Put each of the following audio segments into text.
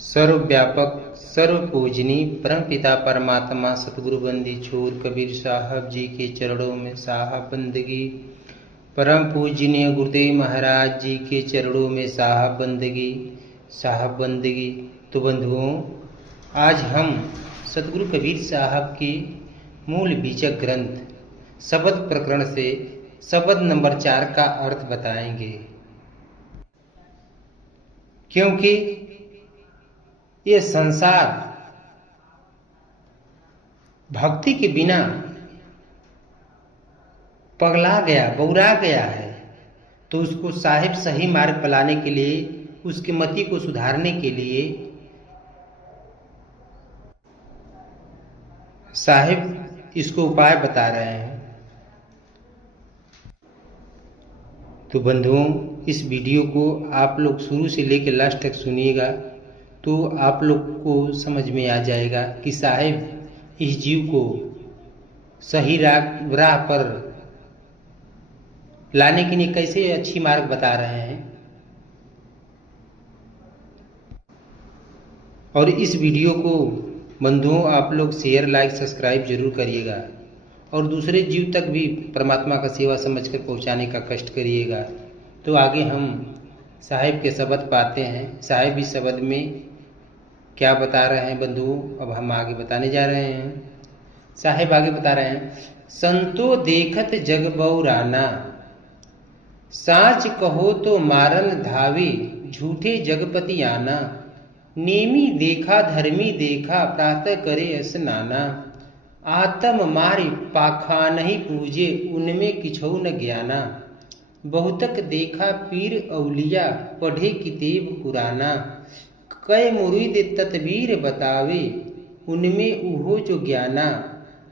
सर्वव्यापक सर्वपूजनीय परमपिता परमात्मा सतगुरु बंदी छोर कबीर साहब जी के चरणों में साहब बंदगी। परम पूजनीय गुरुदेव महाराज जी के चरणों में साहब बंदगी साहब बंदगी। तो बंधुओं, आज हम सतगुरु कबीर साहब के मूल बीजक ग्रंथ शब्द प्रकरण से शब्द नंबर 4 का अर्थ बताएंगे, क्योंकि ये संसार भक्ति के बिना पगला गया, बौरा गया है। तो उसको साहिब सही मार्ग पर लाने के लिए, उसकी मति को सुधारने के लिए साहिब इसको उपाय बता रहे हैं। तो बंधुओं, इस वीडियो को आप लोग शुरू से लेकर लास्ट तक सुनिएगा, तो आप लोग को समझ में आ जाएगा कि साहिब इस जीव को सही राह पर लाने के लिए कैसे अच्छी मार्ग बता रहे हैं। और इस वीडियो को बंधुओं आप लोग शेयर, लाइक, सब्सक्राइब जरूर करिएगा और दूसरे जीव तक भी परमात्मा का सेवा समझकर पहुंचाने का कष्ट करिएगा। तो आगे हम साहिब के शब्द पाते हैं। साहिब इस शब्द में क्या बता रहे हैं बंधुओं, अब हम आगे बताने जा रहे हैं। साहिब आगे बता रहे हैं, संतो देखत जग बौराना, साच कहो तो मारन धावे, झूठे जगपति आना, नेमी देखा धर्मी देखा, प्रातः करे स्नाना, आत्म मारि पाखा नहीं पूजे, उनमें किछौ न ज्ञाना, बहुतक देखा पीर औलिया, पढ़े किताब पुराना, कई मुरीद तदबीर बतावे, उनमें उहो जो ज्ञाना,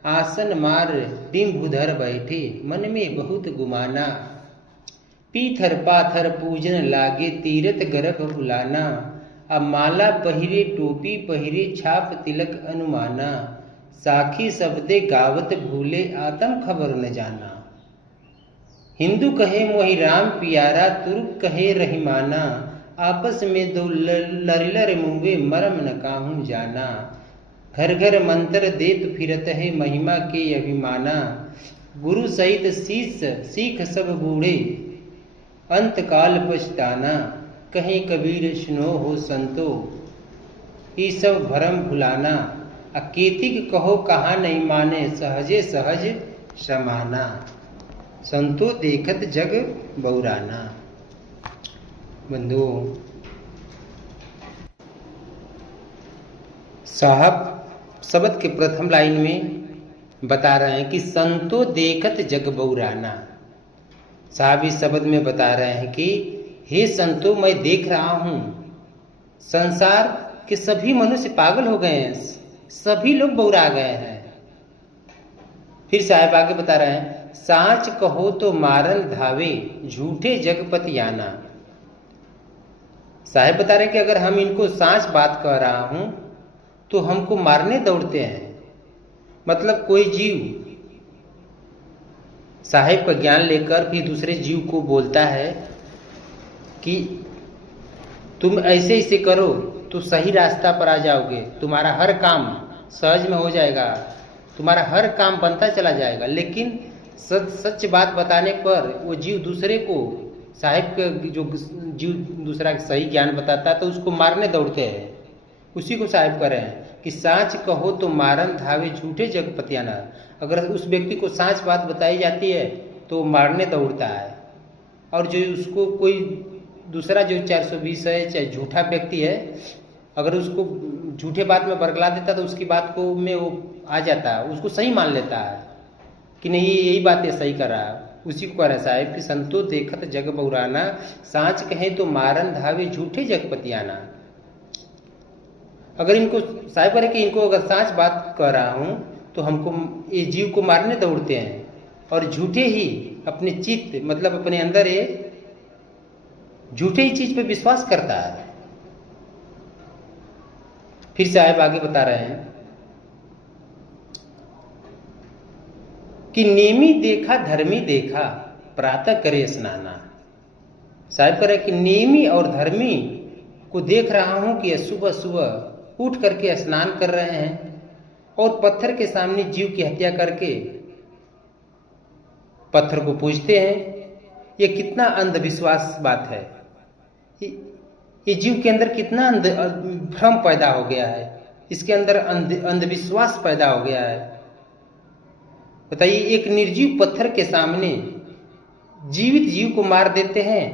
आसन मार डिम्भुधर बैठे, मन में बहुत गुमाना, पीथर पाथर पूजन लागे, तीरथ गर्भ बुलाना, अब माला पहिरे टोपी पहिरे, छाप तिलक अनुमाना, साखी शब्दे गावत भूले, आत्म खबर न जाना, हिंदू कहे मोहि राम पियारा, तुर्क कहे रहीमाना, आपस में दो लरिलर मुँहे, मरम न काहूँ जाना, घर घर मंत्र देत फिरत है, महिमा के अभिमाना, गुरु सहित शीश सीख सब बूढ़े, अंत काल पछताना, कहीं कबीर सुनो हो संतो, ये सब भरम भुलाना, अकेतिक कहो कहा नहीं माने, सहजे सहज समाना, संतो देखत जग बौराना। बंधुओं, साहब शब्द के प्रथम लाइन में बता रहे हैं कि संतो देखत जग बौराना। साहब इस शब्द में बता रहे हैं कि हे संतो, मैं देख रहा हूं संसार के सभी मनुष्य पागल हो गए हैं, सभी लोग बौरा गए हैं। फिर साहब आगे बता रहे हैं, साच कहो तो मारन धावे, झूठे जगपति आना। साहब बता रहे हैं कि अगर हम इनको सांच बात कह रहा हूं तो हमको मारने दौड़ते हैं। मतलब कोई जीव साहिब का ज्ञान लेकर फिर दूसरे जीव को बोलता है कि तुम ऐसे ऐसे करो तो सही रास्ता पर आ जाओगे, तुम्हारा हर काम सहज में हो जाएगा, तुम्हारा हर काम बनता चला जाएगा। लेकिन सच बात बताने पर वो जीव दूसरे को, साहिब का जो जीव दूसरा सही ज्ञान बताता है तो उसको मारने दौड़ते हैं। उसी को साहिब कह रहे हैं कि साच कहो तो मारन धावे, झूठे जगपतियाना। अगर उस व्यक्ति को साच बात बताई जाती है तो मारने दौड़ता है, और जो उसको कोई दूसरा जो 420 है चाहे झूठा व्यक्ति है, अगर उसको झूठे बात में बरगला देता तो उसकी बात को में वो आ जाता है, उसको सही मान लेता है कि नहीं यही बात है, सही कर रहा है। उसी को कह रहे साहिब कि संतो देखत जग बौराना, साच कहे तो मारन धावे, झूठे जगपति आना। अगर इनको साहिब कह रहे कि इनको अगर साच बात कह रहा हूं तो हमको ये जीव को मारने दौड़ते हैं और झूठे ही अपने चित्त, मतलब अपने अंदर ये झूठे ही चीज पे विश्वास करता है। फिर साहिब आगे बता रहे हैं कि नेमी देखा धर्मी देखा, प्रातः करे स्नाना। साहिब कह रहे कि नेमी और धर्मी को देख रहा हूं कि सुबह सुबह उठ करके स्नान कर रहे हैं और पत्थर के सामने जीव की हत्या करके पत्थर को पूजते हैं। ये कितना अंधविश्वास बात है। ये जीव के अंदर कितना भ्रम पैदा हो गया है, इसके अंदर अंधविश्वास पैदा हो गया है। बताइए, एक निर्जीव पत्थर के सामने जीवित जीव को मार देते हैं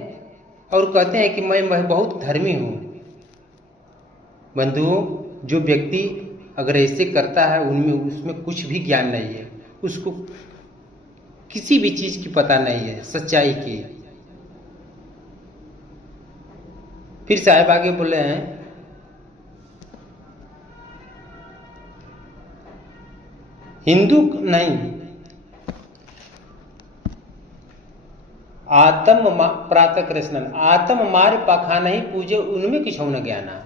और कहते हैं कि मैं बहुत धर्मी हूं। बंधुओं, जो व्यक्ति अगर ऐसे करता है उसमें कुछ भी ज्ञान नहीं है, उसको किसी भी चीज की पता नहीं है, सच्चाई की। फिर साहब आगे बोले हैं, हिंदू नहीं, आत्म प्रातः कृष्णन आत्म मार पाखा नहीं पूजे उनमें किछो न ज्ञाना।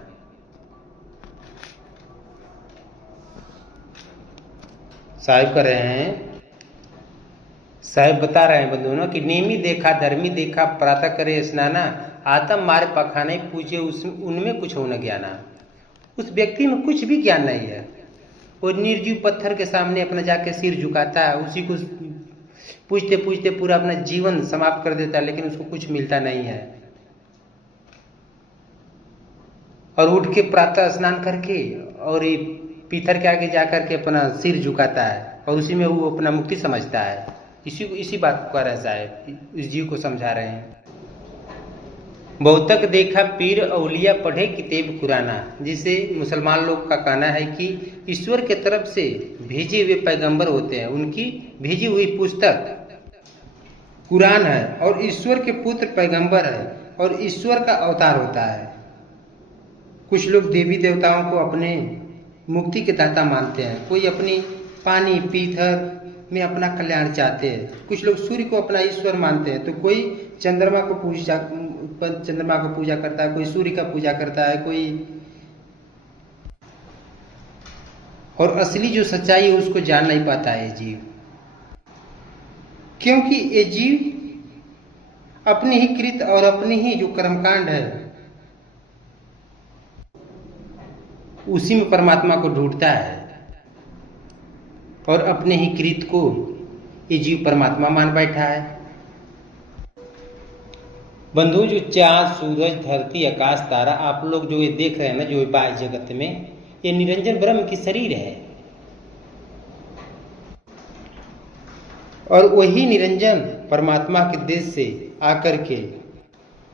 साहिब कर रहे हैं, साहिब बता रहे हैं बंधुओं कि नेमी देखा धर्मी देखा प्रातः करे स्नाना, आत्म मारे पाखा नहीं पूजे उनमें कुछ हो न ज्ञाना। उस व्यक्ति में कुछ भी ज्ञान नहीं है। वो निर्जीव पत्थर के सामने अपना जाके सिर झुकाता है, उसी को पूछते पूछते पूरा अपना जीवन समाप्त कर देता है, लेकिन उसको कुछ मिलता नहीं है। और उठ के प्रातः स्नान करके और ये पत्थर के आगे जाकर के अपना सिर झुकाता है और उसी में वो अपना मुक्ति समझता है। इसी बात को कह रहे साहब, इस जीव को समझा रहे हैं। बहुतक देखा पीर औलिया पढ़े किताब कुराना, जिसे मुसलमान लोग का कहना है कि ईश्वर के तरफ से भेजे हुए पैगंबर होते हैं, उनकी भेजी हुई पुस्तक कुरान है और ईश्वर के पुत्र पैगंबर है और ईश्वर का अवतार होता है। कुछ लोग देवी देवताओं को अपने मुक्ति के दाता मानते हैं, कोई अपनी पानी पीथर में अपना कल्याण चाहते हैं, कुछ लोग सूर्य को अपना ईश्वर मानते हैं, तो कोई चंद्रमा को पूजा करता है, कोई सूर्य का पूजा करता है, कोई। और असली जो सच्चाई है उसको जान नहीं पाता है जीव, क्योंकि ये जीव अपनी ही कृत और अपनी ही जो कर्मकांड है उसी में परमात्मा को ढूंढता है और अपने ही कृत को ये जीव परमात्मा मान बैठा है। बंधु, जो चांद सूरज धरती आकाश तारा आप लोग जो ये देख रहे हैं ना, जो ये बाह्य जगत में, ये निरंजन ब्रह्म की शरीर है और वही निरंजन परमात्मा के देश से आकर के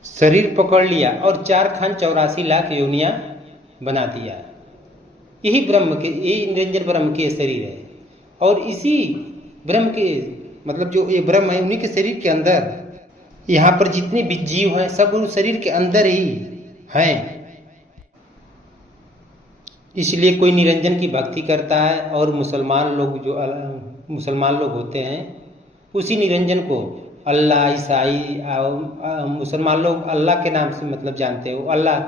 शरीर पकड़ लिया और 4,84 लाख योनियां बना दिया। यही निरंजन ब्रह्म के शरीर है और इसी ब्रह्म के मतलब जो ये ब्रह्म है उन्हीं के शरीर के अंदर यहाँ पर जितने भी जीव हैं सब उस शरीर के अंदर ही हैं। इसलिए कोई निरंजन की भक्ति करता है और मुसलमान लोग होते हैं उसी निरंजन को अल्लाह, ईसाई मुसलमान लोग अल्लाह के नाम से मतलब जानते हो, अल्लाह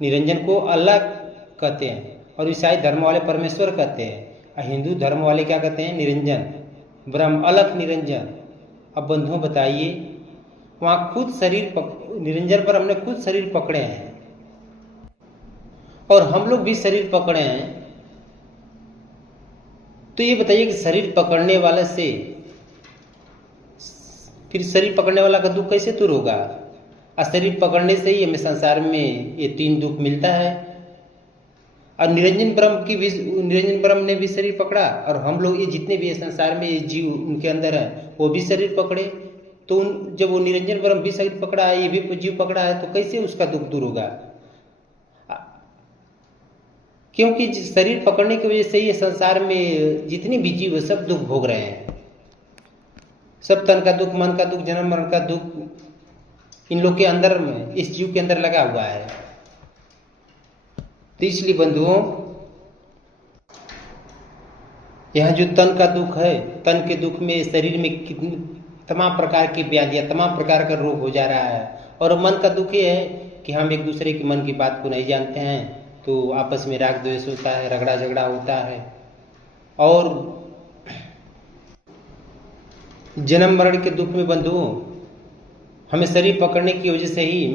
निरंजन को अल्लाह कहते हैं और ईसाई धर्म वाले परमेश्वर कहते हैं और हिंदू धर्म वाले क्या कहते हैं, निरंजन ब्रह्म, अलग निरंजन। अब बंधुओं बताइए, वहां खुद निरंजन पर हमने खुद शरीर पकड़े हैं और हम लोग भी शरीर पकड़े हैं, तो ये बताइए कि शरीर पकड़ने वाले से फिर शरीर पकड़ने वाला का दुख कैसे दूर होगा? और शरीर पकड़ने से ही हमें संसार में ये 3 दुख मिलता है। और निरंजन ब्रह्म ने भी शरीर पकड़ा और हम लोग ये जितने भी संसार में ये जीव उनके अंदर है वो भी शरीर पकड़े, तो जब वो निरंजन ब्रह्म भी शरीर पकड़ा है, ये भी जीव पकड़ा है, तो कैसे उसका दुख दूर होगा? क्योंकि शरीर पकड़ने की वजह से ये संसार में जितने भी जीव है सब दुख भोग रहे हैं। सब तन का दुख, मन का दुख, जन्म मरण का दुख इन लोग के अंदर में, इस जीव के अंदर लगा हुआ है। तो इसलिए बंधुओं, यहाँ जो तन का दुख है, तन के दुख में शरीर में कितनी तमाम प्रकार की व्याधियां, तमाम प्रकार का रोग हो जा रहा है। और मन का दुख ये है कि हम एक दूसरे के मन की बात को नहीं जानते हैं, तो आपस में राग द्वेष होता है, रगड़ा झगड़ा होता है। और जन्म मरण के दुख में बंधुओं, हमें शरीर पकड़ने की वजह से ही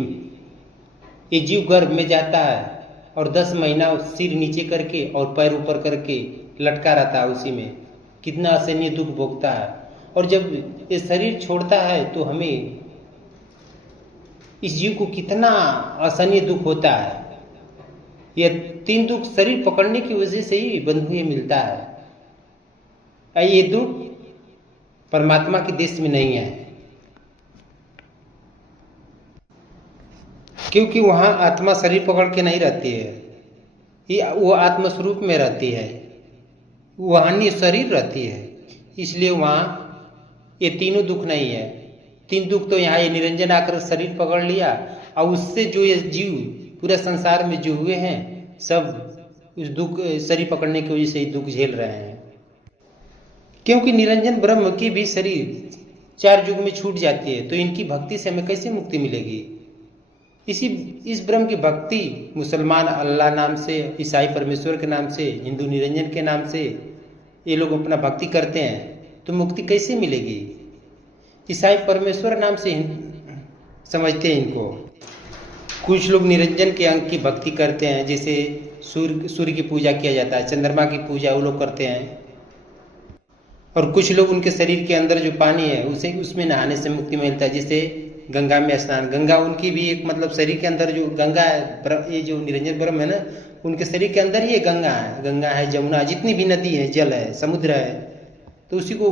ये जीव गर्भ में जाता है और 10 महीना सिर नीचे करके और पैर ऊपर करके लटका रहता है, उसी में कितना असहनीय दुख भोगता है। और जब ये शरीर छोड़ता है तो हमें इस जीव को कितना असहनीय दुख होता है। यह 3 दुख शरीर पकड़ने की वजह से ही बंधु ये मिलता है। ये दुख परमात्मा के देश में नहीं है, क्योंकि वहां आत्मा शरीर पकड़ के नहीं रहती है, ये वो आत्मस्वरूप में रहती है, वहां शरीर रहती है, इसलिए वहां ये तीनों दुख नहीं है। 3 दुख तो यहाँ ये निरंजन आकर शरीर पकड़ लिया और उससे जो ये जीव पूरे संसार में जो हुए हैं सब उस दुख शरीर पकड़ने की वजह से ही दुख झेल रहे हैं। क्योंकि निरंजन ब्रह्म की भी शरीर 4 युग में छूट जाती है, तो इनकी भक्ति से हमें कैसे मुक्ति मिलेगी। इस ब्रह्म की भक्ति मुसलमान अल्लाह नाम से, ईसाई परमेश्वर के नाम से, हिंदू निरंजन के नाम से ये लोग अपना भक्ति करते हैं, तो मुक्ति कैसे मिलेगी। ईसाई परमेश्वर नाम से समझते हैं इनको। कुछ लोग निरंजन के अंग की भक्ति करते हैं, जैसे सूर्य की पूजा किया जाता है, चंद्रमा की पूजा वो लोग करते हैं। और कुछ लोग उनके शरीर के अंदर जो पानी है उसे उसमें नहाने से मुक्ति मिलता है, जैसे गंगा में स्नान। गंगा उनकी भी एक मतलब शरीर के अंदर जो गंगा है, ये जो निरंजन ब्रह्म है ना, उनके शरीर के अंदर ही ये गंगा है। गंगा है, जमुना, जितनी भी नदी है, जल है, समुद्र है, तो उसी को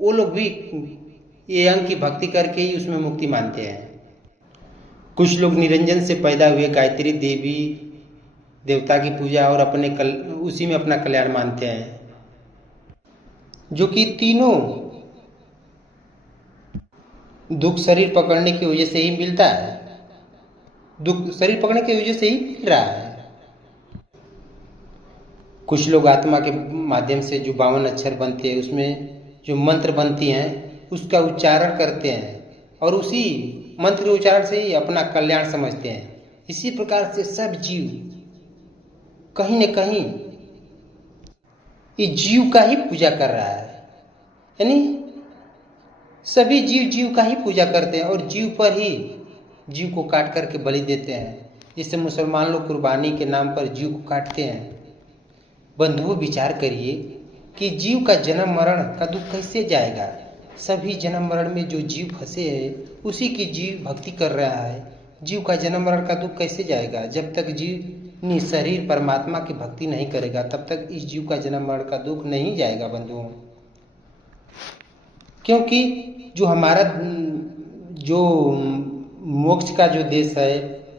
वो लोग भी ये अंग की भक्ति करके ही उसमें मुक्ति मानते हैं। कुछ लोग निरंजन से पैदा हुए गायत्री देवी देवता की पूजा और उसी में अपना कल्याण मानते हैं, जो कि तीनों दुख शरीर पकड़ने की वजह से ही मिलता है। दुख शरीर पकड़ने की वजह से ही मिल रहा है। कुछ लोग आत्मा के माध्यम से जो 52 अक्षर बनते हैं, उसमें जो मंत्र बनती हैं उसका उच्चारण करते हैं और उसी मंत्र के उच्चारण से ही अपना कल्याण समझते हैं। इसी प्रकार से सब जीव कहीं न कहीं इस जीव का ही पूजा कर रहा है, यानी सभी जीव का ही पूजा करते हैं और जीव पर ही जीव को काट करके बलि देते हैं। जिससे मुसलमान लोग कुर्बानी के नाम पर जीव को काटते हैं। बंधुओं, विचार करिए कि जीव का जन्म मरण का दुख कैसे जाएगा। सभी जन्म मरण में जो जीव फंसे है उसी की जीव भक्ति कर रहा है। जीव का जन्म मरण का दुख कैसे जाएगा। जब तक जीव निःशरीर परमात्मा की भक्ति नहीं करेगा तब तक इस जीव का जन्म मरण का दुख नहीं जाएगा बंधुओं। क्योंकि जो हमारा जो मोक्ष का जो देश है,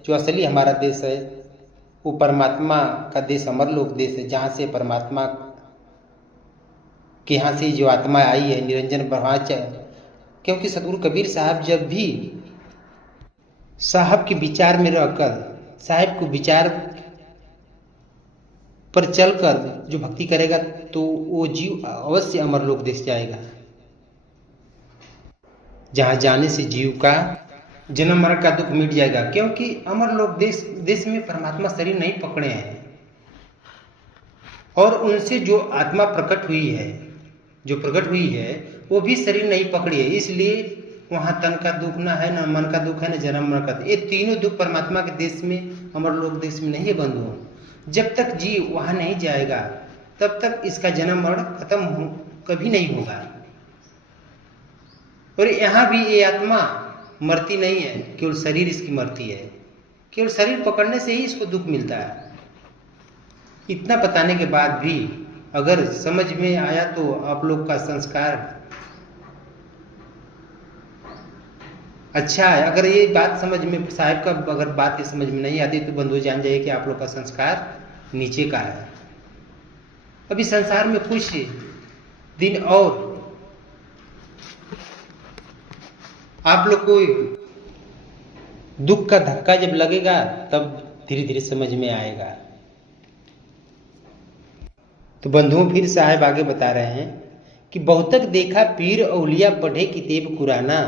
जो असली हमारा देश है, वो परमात्मा का देश, अमरलोक देश है, जहाँ से परमात्मा के यहाँ से जो आत्मा आई है निरंजन ब्रह्माच। क्योंकि सतगुरु कबीर साहब जब भी साहब के विचार में रहकर, साहब को विचार पर चलकर जो भक्ति करेगा तो वो जीव अवश्य अमरलोक देश जाएगा, जहाँ जाने से जीव का जन्म मरण का दुख मिट जाएगा। क्योंकि अमरलोक देश में परमात्मा शरीर नहीं पकड़े हैं और उनसे जो आत्मा प्रकट हुई है, वो भी शरीर नहीं पकड़ी है। इसलिए वहाँ तन का दुख ना है, ना मन का दुख है, ना जन्म मरण का। ये तीनों दुख परमात्मा के देश में, अमरलोक देश में नहीं है बंधुओं। जब तक जीव वहाँ नहीं जाएगा तब तक इसका जन्म मरण खत्म कभी नहीं होगा। और यहाँ भी ये आत्मा मरती नहीं है, केवल शरीर इसकी मरती है। केवल शरीर पकड़ने से ही इसको दुख मिलता है। इतना बताने के बाद भी अगर समझ में आया तो आप लोग का संस्कार अच्छा है। अगर ये बात समझ में, साहब का अगर बात ये समझ में नहीं आती तो बंधु जान जाइए कि आप लोग का संस्कार नीचे का है। अभी संसार में कुछ दिन और आप लोग को दुख का धक्का जब लगेगा तब धीरे धीरे समझ में आएगा। तो बंधुओं, फिर साहब आगे बता रहे हैं कि बहुतक देखा पीर औलिया पढ़े किताब कुराना,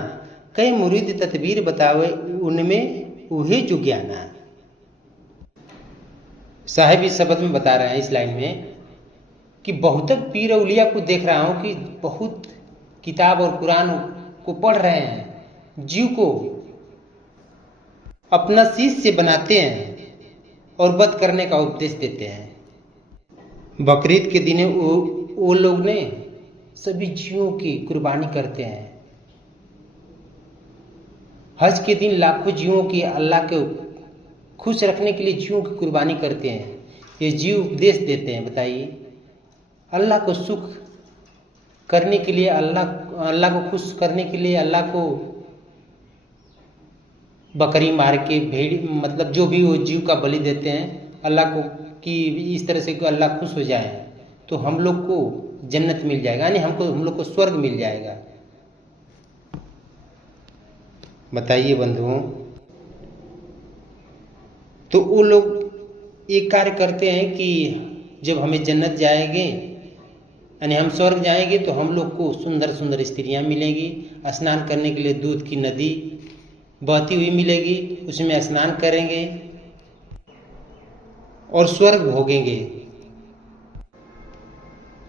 कई मुरीद तदबीर बतावे उनमें उहे जो ज्ञाना। साहब इस शब्द में बता रहे हैं, इस लाइन में, कि बहुतक पीर औलिया को देख रहा हूं कि बहुत किताब और कुरान को पढ़ रहे हैं, जीव को अपना शिष्य बनाते हैं और वध करने का उपदेश देते हैं। बकरीद के दिन वो लोग ने सभी जीवों की कुर्बानी करते हैं। हज के दिन लाखों जीवों की अल्लाह को खुश रखने के लिए जीवों की कुर्बानी करते हैं। ये जीव उपदेश देते हैं। बताइए, अल्लाह को सुख करने के लिए, अल्लाह को खुश करने के लिए अल्लाह को बकरी मार के, भेड़ मतलब जो भी वो जीव का बलि देते हैं अल्लाह को, कि इस तरह से कि अल्लाह खुश हो जाए तो हम लोग को जन्नत मिल जाएगा, यानी हम लोग को स्वर्ग मिल जाएगा। बताइए बंधुओं, तो वो लोग एक कार्य करते हैं कि जब हमें जन्नत जाएंगे, यानी हम स्वर्ग जाएंगे, तो हम लोग को सुंदर सुंदर स्त्रियां मिलेंगी, स्नान करने के लिए दूध की नदी बहती हुई मिलेगी, उसमें स्नान करेंगे और स्वर्ग भोगेंगे।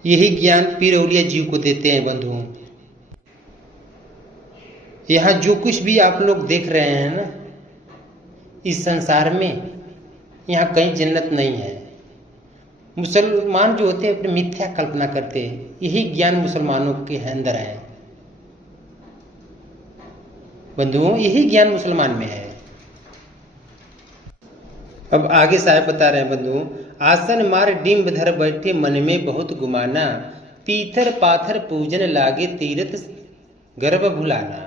यही ज्ञान पीर औलिया जीव को देते हैं बंधुओं। यहाँ जो कुछ भी आप लोग देख रहे हैं ना इस संसार में, यहाँ कहीं जन्नत नहीं है। मुसलमान जो होते हैं अपने मिथ्या कल्पना करते हैं, यही ज्ञान मुसलमानों के अंदर है बंधुओं, यही ज्ञान मुसलमान में है। अब आगे साहब बता रहे हैं बंधुओं, आसन मार डिम्ब धर बैठे मन में बहुत गुमाना, पीथर पाथर पूजन लागे तीरथ गर्भ भुलाना।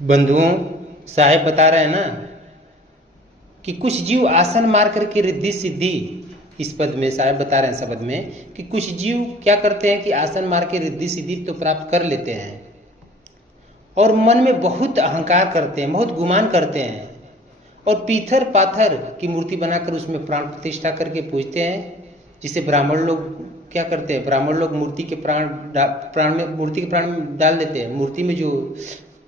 बंधुओं, साहब बता रहे हैं ना कि कुछ जीव आसन मार करके रिद्धि सिद्धि, इस पद में साहब बता रहे हैं शब्द में कि कुछ जीव क्या करते हैं कि आसन मार के रिद्धि सिद्धि तो प्राप्त कर लेते हैं और मन में बहुत अहंकार करते हैं, बहुत गुमान करते हैं और पीथर पाथर की मूर्ति बनाकर उसमें प्राण प्रतिष्ठा करके पूजते हैं। जिसे ब्राह्मण लोग क्या करते हैं, ब्राह्मण लोग मूर्ति के प्राण में डाल देते हैं, मूर्ति में जो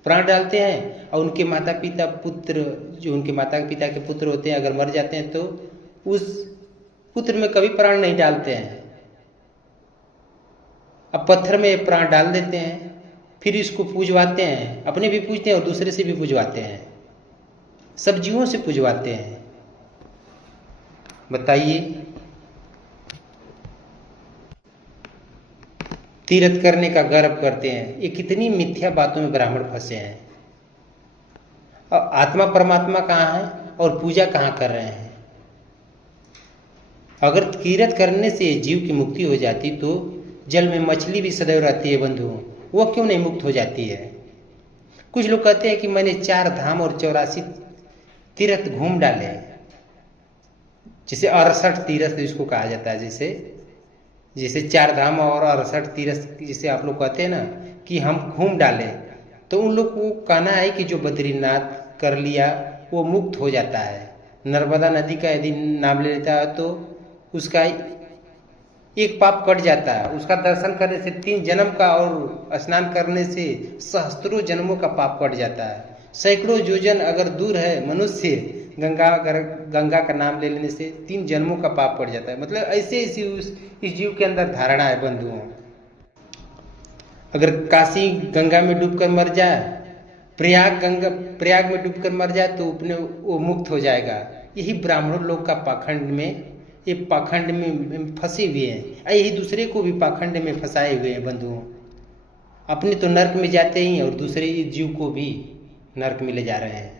प्राण डालते हैं और उनके माता पिता पुत्र, जो उनके माता पिता के पुत्र होते हैं, अगर मर जाते हैं तो उस पुत्र में कभी प्राण नहीं डालते हैं, अब पत्थर में प्राण डाल देते हैं, फिर इसको पूजवाते हैं, अपने भी पूजते हैं और दूसरे से भी पूजवाते हैं, सब जीवों से पूजवाते हैं। बताइए, तीर्थ करने का गर्व करते हैं। ये कितनी मिथ्या बातों में ब्राह्मण फंसे हैं। और आत्मा परमात्मा कहाँ है और पूजा कहाँ कर रहे हैं। अगर तीर्थ करने से जीव की मुक्ति हो जाती तो जल में मछली भी सदैव रहती है बंधुओं, वो क्यों नहीं मुक्त हो जाती है। कुछ लोग कहते हैं कि मैंने 4 धाम और 84 तीर्थ घूम डाले, जिसे 68 तीर्थ इसको कहा जाता है, जैसे 4 धाम और 68 तीर्थ जिसे आप लोग कहते हैं ना कि हम घूम डाले, तो उन लोग को कहना है कि जो बद्रीनाथ कर लिया वो मुक्त हो जाता है। नर्मदा नदी का यदि नाम ले लेता है तो उसका एक पाप कट जाता है, उसका दर्शन करने से 3 जन्म का और स्नान करने से सहस्त्रों जन्मों का पाप कट जाता है। सैकड़ों योजन अगर दूर है मनुष्य, गंगा का नाम ले लेने से 3 जन्मों का पाप कट जाता है। मतलब ऐसे इस जीव के अंदर धारणा है बंधुओं। अगर काशी गंगा में डूबकर मर जाए, प्रयाग में डूबकर मर जाए तो अपने वो मुक्त हो जाएगा। यही ब्राह्मण लोग का पाखंड में, ये पाखंड में फंसे हुए हैं, यही दूसरे को भी पाखंड में फंसाए हुए हैं बंधुओं। अपने तो नर्क में जाते ही और दूसरे जीव को भी नर्क में ले जा रहे हैं।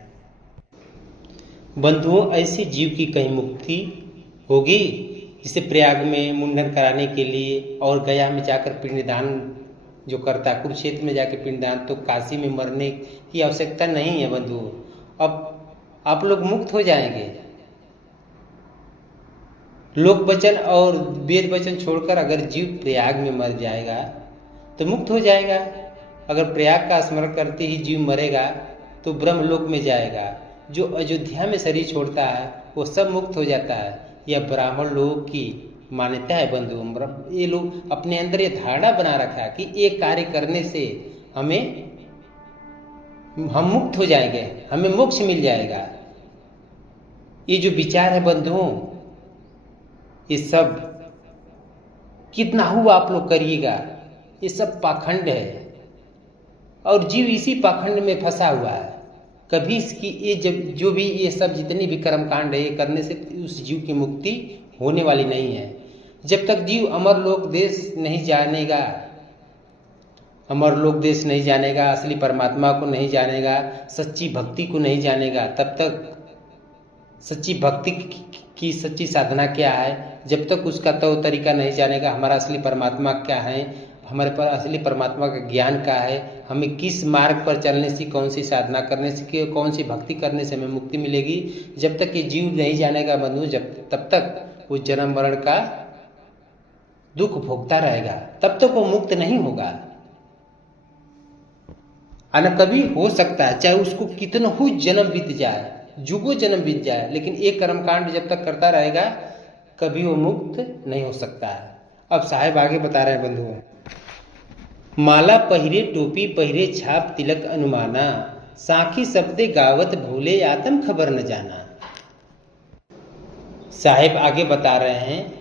बंधुओं, ऐसे जीव की कहीं मुक्ति होगी जिसे प्रयाग में मुंडन कराने के लिए और गया में जाकर पिंडदान जो करता है, कुरुक्षेत्र में जाकर पिंडदान, तो काशी में मरने की आवश्यकता नहीं है बंधुओं। अब आप लोग मुक्त हो जाएंगे। लोक वचन और वेद वचन छोड़कर अगर जीव प्रयाग में मर जाएगा तो मुक्त हो जाएगा। अगर प्रयाग का स्मरण करते ही जीव मरेगा तो ब्रह्मलोक में जाएगा। जो अयोध्या में शरीर छोड़ता है वो सब मुक्त हो जाता है। यह ब्राह्मण लोगों की मान्यता है बंधु। ये लोग अपने अंदर ये धारणा बना रखा है कि एक कार्य करने से हम मुक्त हो जाएंगे, हमें मोक्ष मिल जाएगा। ये जो विचार है बंधुओं, ये सब कितना हुआ आप लोग करिएगा, ये सब पाखंड है और जीव इसी पाखंड में फंसा हुआ है। कभी इसकी ये जब जो भी ये सब जितनी भी कर्मकांड है ये करने से उस जीव की मुक्ति होने वाली नहीं है। जब तक जीव अमरलोक देश नहीं जानेगा, अमरलोक देश नहीं जानेगा, असली परमात्मा को नहीं जानेगा, सच्ची भक्ति को नहीं जानेगा, तब तक सच्ची भक्ति की सच्ची साधना क्या है, जब तक उसका तौर तरीका नहीं जानेगा, हमारा असली परमात्मा क्या है, हमारे पर असली परमात्मा का ज्ञान क्या है, हमें किस मार्ग पर चलने से, कौन सी साधना करने से, कौन सी भक्ति करने से हमें मुक्ति मिलेगी, जब तक ये जीव नहीं जानेगा बंधु, तब तक वो जन्म मरण का दुख भोगता रहेगा, तब तक वो मुक्त नहीं होगा। आना कभी हो सकता है, चाहे उसको कितना ही जन्म बीत जाए, जुगों जन्म बीत जाए, लेकिन एक कर्मकांड जब तक करता रहेगा कभी वो मुक्त नहीं हो सकता है। अब साहेब आगे बता रहे हैं बंधुओं, माला पहिरे टोपी पहिरे छाप तिलक अनुमाना, साखी शब्दे गावत भूले आत्म खबर न जाना। साहेब आगे बता रहे हैं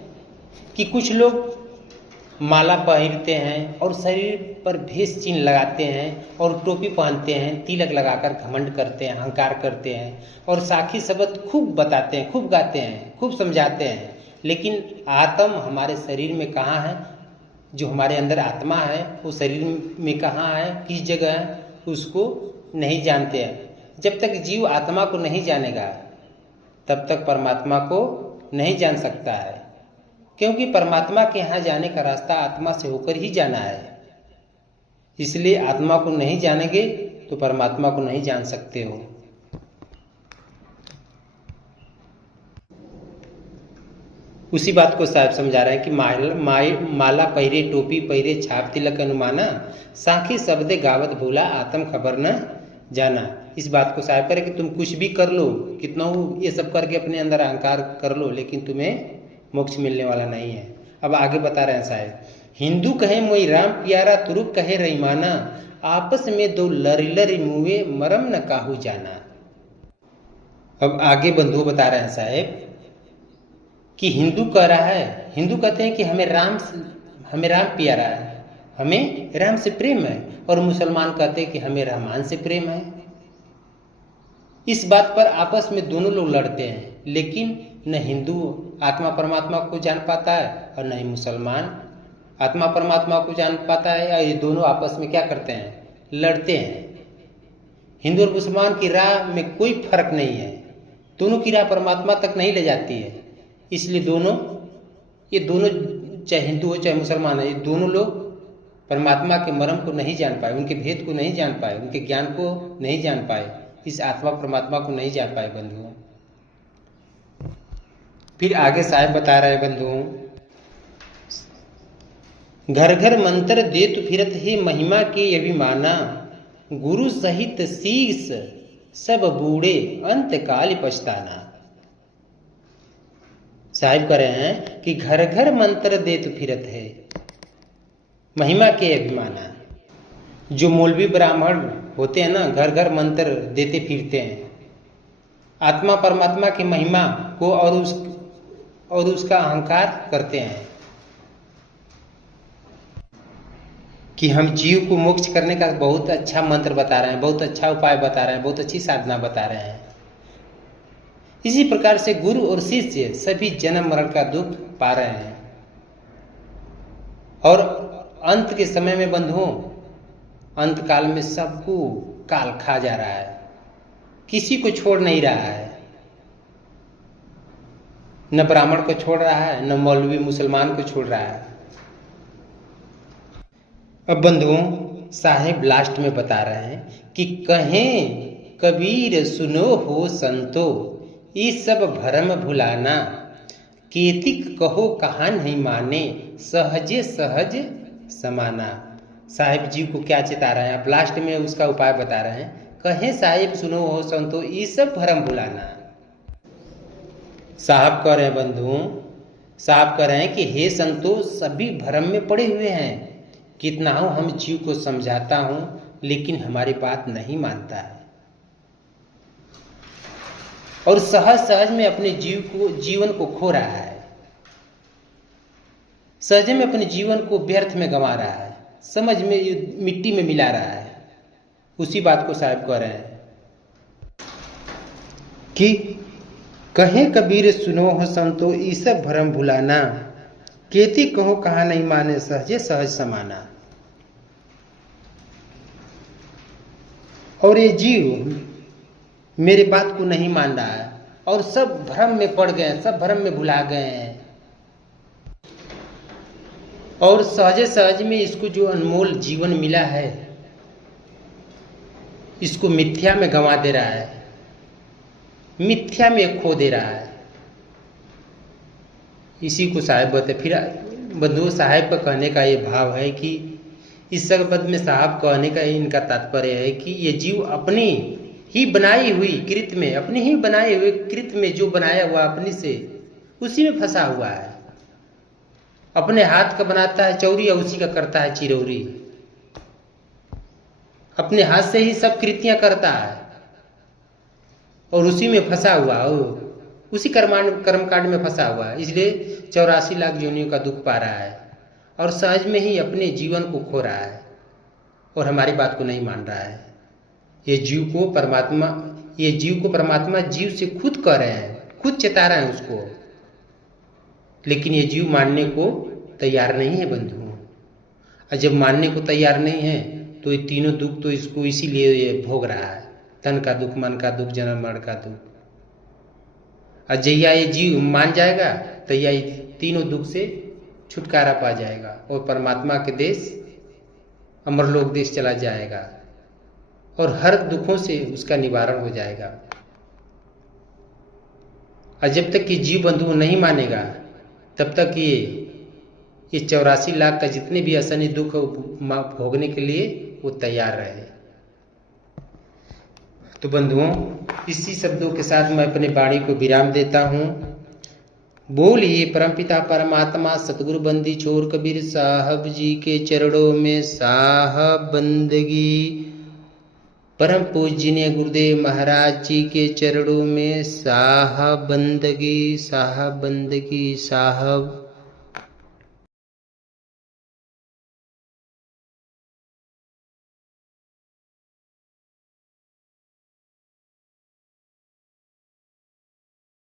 कि कुछ लोग माला पहनते हैं और शरीर पर भेष चिन्ह लगाते हैं और टोपी पहनते हैं, तिलक लगाकर घमंड करते हैं, अहंकार करते हैं और साखी शब्द खूब बताते हैं, खूब गाते हैं, खूब समझाते हैं, लेकिन आत्म हमारे शरीर में कहाँ है, जो हमारे अंदर आत्मा है वो शरीर में कहाँ है, किस जगह है, उसको नहीं जानते हैं। जब तक जीव आत्मा को नहीं जानेगा तब तक परमात्मा को नहीं जान सकता है, क्योंकि परमात्मा के यहाँ जाने का रास्ता आत्मा से होकर ही जाना है। इसलिए आत्मा को नहीं जानेंगे तो परमात्मा को नहीं जान सकते हो। उसी बात को साहब समझा रहे हैं कि माला पहिरे टोपी पहिरे छाप तिलक अनुमाना, साखी शब्दे गावत भूला आत्म खबर न जाना। इस बात को साहब करे कि तुम कुछ भी कर लो, कितना ये सब करके अपने अंदर अहंकार कर लो, लेकिन तुम्हें मोक्ष मिलने वाला नहीं है। अब आगे बता रहे हैं साहब, हिंदू कहे मोई राम प्यारा, तुरुक कहे रईमाना, आपस में दो लरी लरी मुए मरम न काहू जाना। अब आगे बंधु बता रहे हैं साहब कि हिंदू कह रहा है, हिंदू कहते हैं कि हमें राम प्यारा है, हमें राम से प्रेम है, और मुसलमान कहते हैं कि हमें रहमान से प्रेम है। इस बात पर आपस में दोनों लोग लड़ते हैं, लेकिन न हिंदू आत्मा परमात्मा को जान पाता है और न ही मुसलमान आत्मा परमात्मा को जान पाता है, या ये दोनों आपस में क्या करते हैं, लड़ते हैं। हिंदू और मुसलमान की राह में कोई फर्क नहीं है, दोनों की राह परमात्मा तक नहीं ले जाती है। इसलिए ये दोनों चाहे हिंदू हो चाहे मुसलमान है, ये दोनों लोग परमात्मा के मर्म को नहीं जान पाए, उनके भेद को नहीं जान पाए, उनके ज्ञान को नहीं जान पाए, इस आत्मा परमात्मा को नहीं जान पाए बंधुओं। फिर आगे साहब बता रहे बंधुओं, घर घर मंत्र देत फिरत हे महिमा के अभिमाना, गुरु सहित शीस सब बूढ़े अंत काल पछताना। साहिब कह रहे हैं कि घर घर मंत्र देत फिरत है महिमा के अभिमाना। जो मौलवी ब्राह्मण होते हैं ना, घर घर मंत्र देते फिरते हैं, आत्मा परमात्मा की महिमा को और उसका अहंकार करते हैं कि हम जीव को मोक्ष करने का बहुत अच्छा मंत्र बता रहे हैं, बहुत अच्छा उपाय बता रहे हैं, बहुत अच्छी साधना बता रहे हैं। इसी प्रकार से गुरु और शिष्य सभी जन्म मरण का दुख पा रहे हैं, और अंत के समय में बंधुओं, अंत काल में सबको काल खा जा रहा है, किसी को छोड़ नहीं रहा है, न ब्राह्मण को छोड़ रहा है, न मौलवी मुसलमान को छोड़ रहा है। अब बंधुओं साहेब लास्ट में बता रहे हैं कि कहें कबीर सुनो हो संतो, ये सब भरम भुलाना, केतिक कहो कहा नहीं माने, सहजे सहज समाना। साहिब जी को क्या चेता रहे हैं, अब लास्ट में उसका उपाय बता रहे हैं, कहें साहिब सुनो हो संतो, ये सब भरम भुलाना। साहब कह रहे हैं बंधुओं, साहब कह रहे हैं कि हे संतो, सभी भरम में पड़े हुए हैं, कितना हूं हम जीव को समझाता हूं लेकिन हमारी बात नहीं मानता है, और सहज सहज में अपने जीवन को खो रहा है, सहज में अपने जीवन को व्यर्थ में गंवा रहा है, समझ में मिट्टी में मिला रहा है। उसी बात को साहब कह रहे हैं कि कहे कबीर सुनो हो संतो ई सब भरम भुलाना, केती कहो कहा नहीं माने सहजे सहज समाना। और ये जीव मेरे बात को नहीं मान रहा है और सब भ्रम में पड़ गए, सब भ्रम में भुला गए हैं और सहजे सहज में इसको जो अनमोल जीवन मिला है इसको मिथ्या में गंवा दे रहा है, मिथ्या में खो दे रहा है। इसी को साहब बताए। फिर बंधु साहब का कहने का ये भाव है कि इस शब्द में साहब कहने का इनका तात्पर्य है कि ये जीव अपनी ही बनाई हुई कृत में, अपनी ही बनाए हुए कृत में जो बनाया हुआ अपनी से उसी में फंसा हुआ है। अपने हाथ का बनाता है चौरी और उसी का करता है चिरौरी, अपने हाथ से ही सब कृतियां करता है और उसी में फंसा हुआ और उसी कर्मकांड में फंसा हुआ है। इसलिए 84 लाख योनियों का दुख पा रहा है और सहज में ही अपने जीवन को खो रहा है और हमारी बात को नहीं मान रहा है। ये जीव को परमात्मा जीव से खुद कह रहे हैं, खुद चेता रहे हैं उसको, लेकिन ये जीव मानने को तैयार नहीं है बंधु। और जब मानने को तैयार नहीं है तो ये तीनों दुख तो इसको इसीलिए ये भोग रहा है, तन का दुख, मन का दुख, जन्म मरण का दुख। और जैया ये जीव मान जाएगा तैया ये तीनों दुख से छुटकारा पा जाएगा और परमात्मा के देश अमरलोक देश चला जाएगा और हर दुखों से उसका निवारण हो जाएगा। और जब तक कि जीव बंधु नहीं मानेगा तब तक ये 84 लाख का जितने भी असनी दुख भोगने के लिए वो तैयार रहे। तो बंधुओं, इसी शब्दों के साथ मैं अपने वाणी को विराम देता हूँ। बोलिए परमपिता परमात्मा सतगुरु बंदी छोर कबीर साहब जी के चरणों में साहब बंदगी। परम पूजनीय गुरुदेव महाराज जी के चरणों में साहब बंदगी, साहब बंदगी, साहब